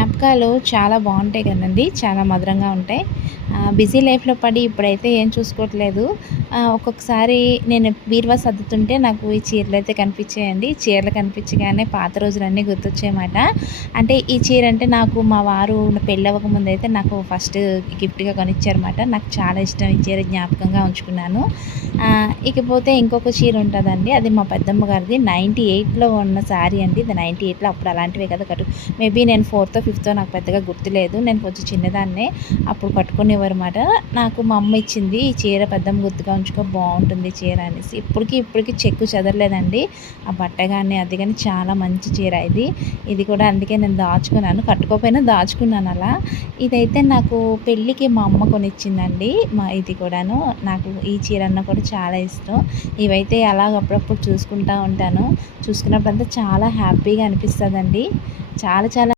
జ్ఞాపకాలు చాలా బాగుంటాయి కదండీ! చాలా మధురంగా ఉంటాయి. బిజీ లైఫ్‌లో పడి ఇప్పుడైతే ఏం చూసుకోవట్లేదు. ఒక్కొక్కసారి నేను బీరువా సర్దుతుంటే నాకు ఈ చీరలైతే కనిపించాయండి. ఈ చీరలు కనిపించగానే పాత రోజులన్నీ గుర్తొచ్చాయన్నమాట. అంటే ఈ చీర అంటే నాకు మా వారు పెళ్ళవ్వక ముందైతే నాకు ఫస్ట్ గిఫ్ట్‌గా కొనిచ్చారన్నమాట. నాకు చాలా ఇష్టం ఈ చీర జ్ఞాపకంగా ఉంచుకున్నాను. ఇకపోతే ఇంకొక చీర ఉంటదండి. అది మా పెద్దమ్మ గారిది 98లో ఉన్న శారీ అండి. ఇది 98లో అప్పుడు అలాంటివే కదా మేబీ నేను ఫోర్తో, ఫిఫ్తో నాకు పెద్దగా గుర్తులేదు. నేను కొంచెం చిన్నదాన్నే. అప్పుడు కట్టుకునేవారన్నమాట. నాకు మా అమ్మ ఇచ్చింది. ఈ చీర పెద్దమ్మ గుర్తుగా ఉంచుకో బావుంటుంది చీర అనేసి. ఇప్పటికి చెక్కు చెదరలేదండి. ఆ బట్ట గాని, అది గాని చాలా మంచి చీర ఇది. ఇది కూడా అందుకే నేను దాచుకున్నాను. కట్టుకోకపోయినా దాచుకున్నాను అలా. ఇదైతే నాకు పెళ్ళికి మా అమ్మ కొనిచ్చిందండి. ఇది కూడాను. నాకు ఈ చీర అన్నా కూడా చాలా ఇష్టం. ఇవైతే అలాగ అప్పుడప్పుడు చూసుకుంటా ఉంటాను. చూసుకున్నప్పుడంతా చాలా హ్యాపీగా అనిపిస్తదండి. చాలా చాలా